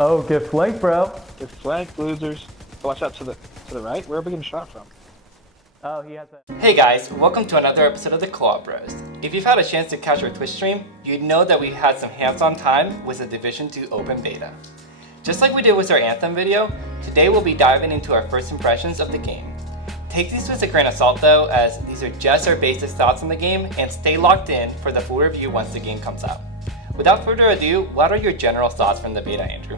Oh, get flanked, bro. Get flanked, losers. Watch out to the right. Where are we getting shot from? Oh, he has a... Hey guys, welcome to another episode of the Co-op Roast. If you've had a chance to catch our Twitch stream, you'd know that we had some hands-on time with the Division 2 open beta. Just like we did with our Anthem video, today we'll be diving into our first impressions of the game. Take these with a grain of salt though, as these are just our basic thoughts on the game, and stay locked in for the full review once the game comes out. Without further ado, what are your general thoughts from the beta, Andrew?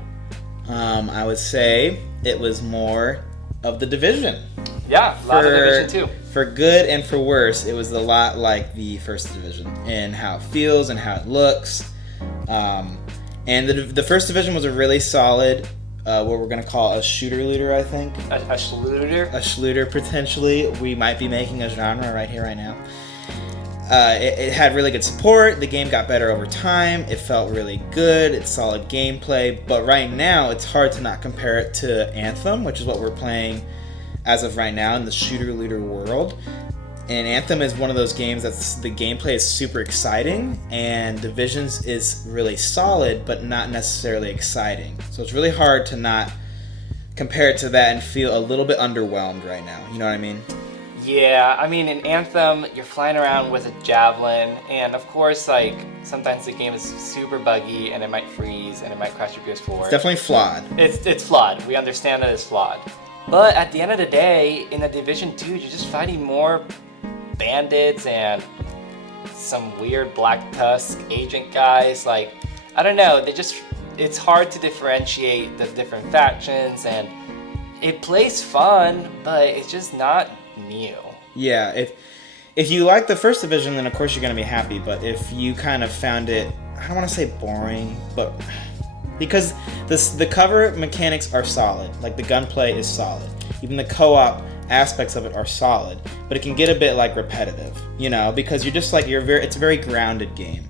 I would say it was more of the Division. Yeah, a lot of Division 2. For good and for worse, it was a lot like the first Division in how it feels and how it looks. And the first Division was a really solid, what we're going to call a shooter-looter, I think. A schluter? A schluter, potentially. We might be making a genre right here, right now. It had really good support. The game got better over time. It felt really good. It's solid gameplay. But right now, it's hard to not compare it to Anthem, which is what we're playing as of right now in the shooter-looter world. And Anthem is one of those games that's the gameplay is super exciting, and Divisions is really solid, but not necessarily exciting. So it's really hard to not compare it to that and feel a little bit underwhelmed right now. You know what I mean? Yeah, I mean, in Anthem, you're flying around with a javelin, and of course, like, sometimes the game is super buggy, and it might freeze, and it might crash your PS4. It's definitely flawed. It's flawed. We understand that it's flawed. But at the end of the day, in the Division 2, you're just fighting more bandits and some weird Black Tusk agent guys. Like, I don't know, it's hard to differentiate the different factions, and it plays fun, but it's just not new. Yeah, if you like the first Division, then of course you're going to be happy, but if you kind of found it, I don't want to say boring, but because the cover mechanics are solid, like the gunplay is solid, even the co-op aspects of it are solid, but it can get a bit like repetitive, you know, because it's a very grounded game.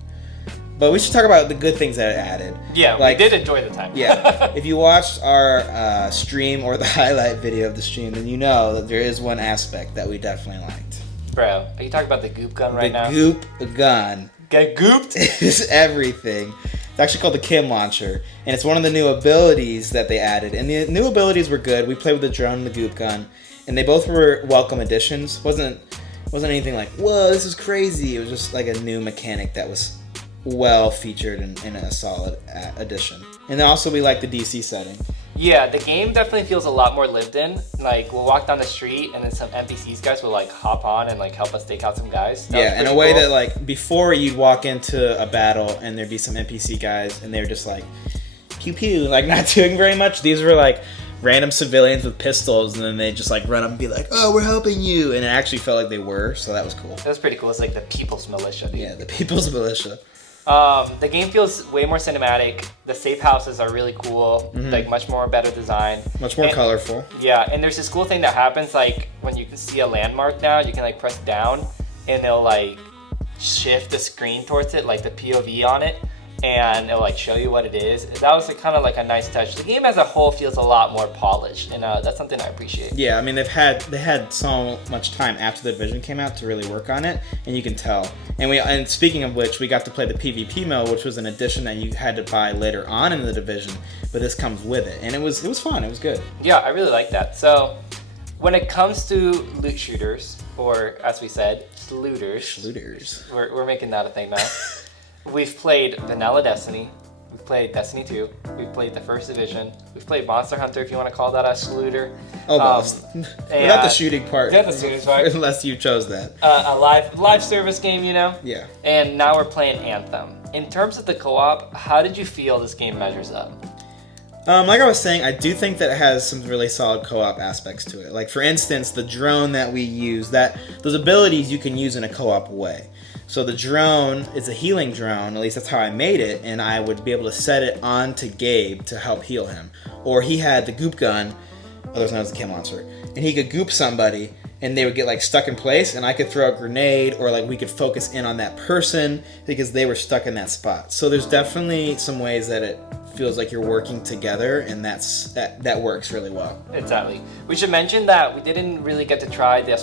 But we should talk about the good things that it added. Yeah, like, we did enjoy the time. Yeah, if you watched our stream or the highlight video of the stream, then you know that there is one aspect that we definitely liked. Bro, are you talking about the goop gun right now? The goop gun. Get gooped? Is everything. It's actually called the Kim Launcher, and it's one of the new abilities that they added. And the new abilities were good. We played with the drone and the goop gun, and they both were welcome additions. Wasn't anything like, whoa, this is crazy. It was just like a new mechanic that was well featured in a solid addition. And then also we like the DC setting. Yeah, the game definitely feels a lot more lived in. Like, we'll walk down the street and then some NPCs guys will like hop on and like help us take out some guys. Yeah, in a way that like before you'd walk into a battle and there'd be some NPC guys and they were just like pew pew, like not doing very much. These were like random civilians with pistols, and then they just like run up and be like, oh, we're helping you, and it actually felt like they were, so that was cool. That was pretty cool. It's like the People's Militia, dude. Yeah, the People's Militia. The game feels way more cinematic. The safe houses are really cool, like much more better design. Much more colorful. Yeah, and there's this cool thing that happens, like when you can see a landmark now, you can like press down and it'll like shift the screen towards it, like the POV on it, and it'll like show you what it is. That was kind of like a nice touch. The game as a whole feels a lot more polished, and that's something I appreciate. Yeah, I mean they had so much time after the Division came out to really work on it, and you can tell. And speaking of which, we got to play the PvP mode, which was an addition that you had to buy later on in the Division, but this comes with it, and it was fun. It was good. Yeah, I really like that. So when it comes to loot shooters, or as we said, looters, we're making that a thing now. We've played Vanilla Destiny, we've played Destiny 2, we've played the First Division, we've played Monster Hunter, if you want to call that a shooter. Almost. Without the shooting part. Without the shooting part. Unless you chose that. A live service game, you know? Yeah. And now we're playing Anthem. In terms of the co-op, how did you feel this game measures up? Like I was saying, I do think that it has some really solid co-op aspects to it. Like, for instance, the drone that we use, those abilities you can use in a co-op way. So the drone is a healing drone, at least that's how I made it, and I would be able to set it onto Gabe to help heal him. Or he had the goop gun, otherwise known as the Kim Launcher, and he could goop somebody, and they would get like stuck in place, and I could throw a grenade, or like we could focus in on that person because they were stuck in that spot. So there's definitely some ways that it feels like you're working together, and that works really well. Exactly. We should mention that we didn't really get to try the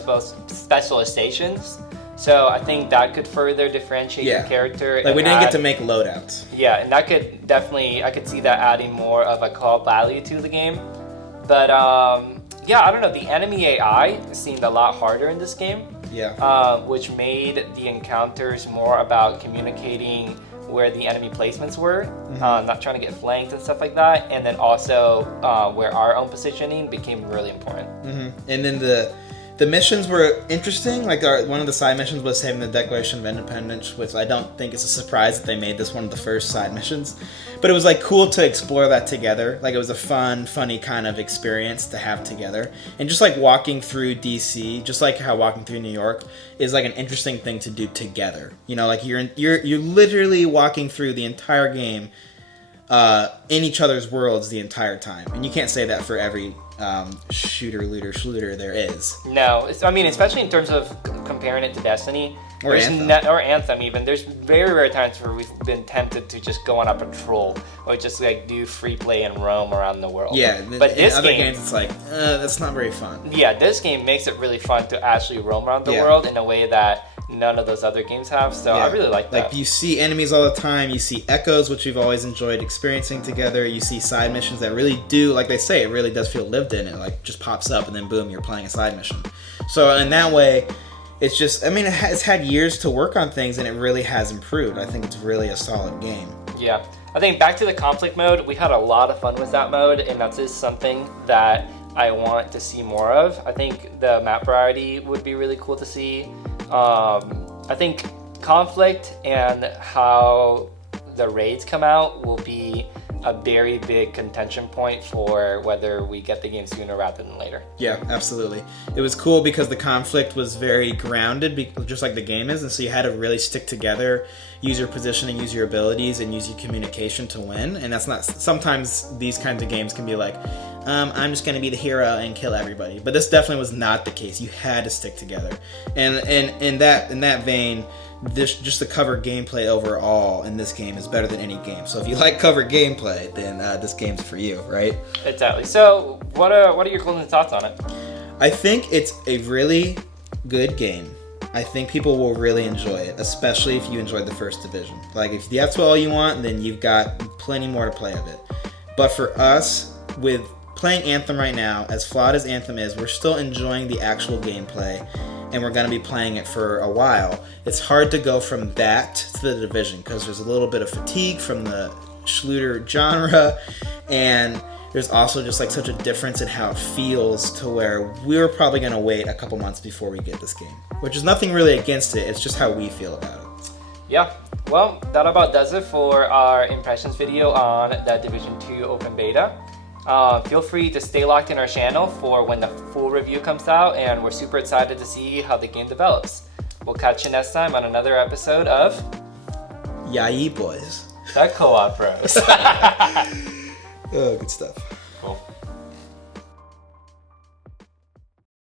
specializations. So I think that could further differentiate your character. Like and we didn't get to make loadouts. Yeah, and that could definitely, I could see that adding more of a co-op value to the game. But yeah, I don't know, the enemy AI seemed a lot harder in this game. Yeah. Which made the encounters more about communicating where the enemy placements were, not trying to get flanked and stuff like that. And then also where our own positioning became really important. And then the missions were interesting. Like one of the side missions was saving the Declaration of Independence, which I don't think it's a surprise that they made this one of the first side missions. But it was like cool to explore that together. Like it was a funny kind of experience to have together. And just like walking through DC, just like how walking through New York is like an interesting thing to do together. You know, like you're literally walking through the entire game in each other's worlds the entire time. And you can't say that for every shooter there is. No, I mean, especially in terms of comparing it to Destiny or Anthem. Or Anthem even. There's very rare times where we've been tempted to just go on a patrol or just like do free play and roam around the world. Yeah, but in other games it's like that's not very fun. Yeah, this game makes it really fun to actually roam around the world in a way that none of those other games have. So I really like that. Like you see enemies all the time. You see echoes, which we've always enjoyed experiencing together. You see side missions that really do, like they say, it really does feel lived in. It like just pops up and then boom, you're playing a side mission. So in that way, it's just, I mean, it's had years to work on things and it really has improved. I think it's really a solid game. Yeah. I think back to the conflict mode, we had a lot of fun with that mode, and that's just something that I want to see more of. I think the map variety would be really cool to see. I think conflict and how the raids come out will be a very big contention point for whether we get the game sooner rather than later. Yeah, absolutely. It was cool because the conflict was very grounded, just like the game is, and so you had to really stick together, use your positioning, use your abilities, and use your communication to win. And that's not, sometimes these kinds of games can be like, I'm just going to be the hero and kill everybody. But this definitely was not the case. You had to stick together. And in that vein, just the cover gameplay overall in this game is better than any game. So if you like cover gameplay, then this game's for you, right? Exactly. So what are your closing thoughts on it? I think it's a really good game. I think people will really enjoy it, especially if you enjoyed the first division. Like if that's all you want, then you've got plenty more to play of it. But for us, with playing Anthem right now, as flawed as Anthem is, we're still enjoying the actual gameplay, and we're going to be playing it for a while. It's hard to go from that to the division because there's a little bit of fatigue from the shooter genre, and there's also just like such a difference in how it feels to where we're probably going to wait a couple months before we get this game, which is nothing really against it. It's just how we feel about it. Yeah, well, that about does it for our impressions video on the Division 2 open beta. Feel free to stay locked in our channel for when the full review comes out, and we're super excited to see how the game develops. We'll catch you next time on another episode of Yai boys. The Co-op Bros. Oh, good stuff. Cool.